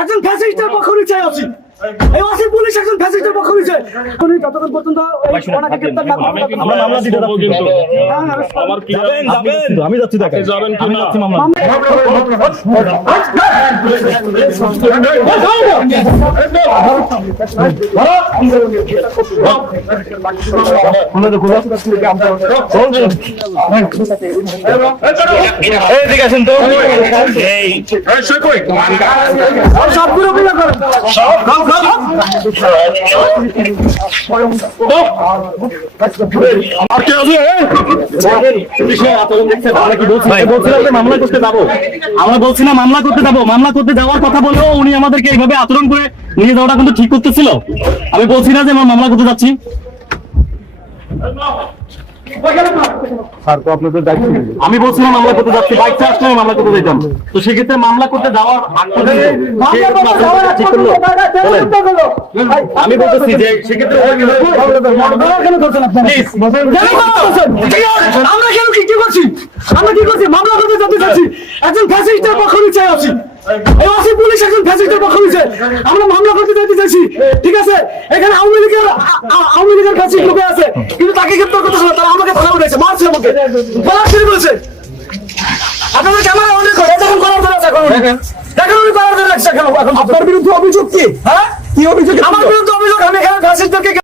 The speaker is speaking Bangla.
একজন ফ্যাসিস্টের পক্ষ নিচ্ছে আছি। এই ওসি পুলিশ একজন ফ্যাসিস্টের পক্ষ নিচ্ছে। উনি যতক্ষণ পর্যন্ত ওনাকে গ্রেফতার না করবে আমরা মামলা দিতে যাচ্ছি। আমার কি যাবেন আমি যাচ্ছি দেখেন যাবেন কি না এদিকে আসেন তো এই সবগুলো বিয়ে করেন। মামলা করতে যাবো, আমরা বলছি না মামলা করতে যাবো। মামলা করতে যাওয়ার কথা বলেও উনি আমাদেরকে এইভাবে আচরণ করে নিয়ে যাওয়াটা কিন্তু ঠিক করতেছিল। আমি বলছি না যে আমরা মামলা করতে যাচ্ছি। আমি বলছিলাম মামলা করতে যাচ্ছি, বাইকটা আসলে আমি মামলা করতে যেতাম। তো সেক্ষেত্রে মামলা করতে যাওয়ার আমি বলতেছি যে সেক্ষেত্রে আমরা কেন কি করছি? আমরা কি করছি? মামলা করতে যেতে চাচ্ছি। একজন ফ্যাসিস্টের পক্ষ নিচ্ছে আছি। এই ওসি পুলিশ একজন ফ্যাসিস্টের পক্ষ নিচ্ছে। আমরা মামলা করতে যেতে চাইছি। ঠিক আছে, এখানে আওয়ামী লীগের ফ্যাসিস্ট লোকে আছে, কিন্তু তাকে গ্রেফতার করতে হবে। তারা আমাকে ধরা উঠেছে, মারছে আমাকে, বলা শুরু করেছে। আপনাদের ক্যামেরা অনেক এখন করার দরকার আছে। এখন উনি করার দরকার আছে। এখন আপনার বিরুদ্ধে অভিযোগ কি? হ্যাঁ, কি অভিযোগ? আমার বিরুদ্ধে অভিযোগ আমি এখানে ফ্যাসিস্টদেরকে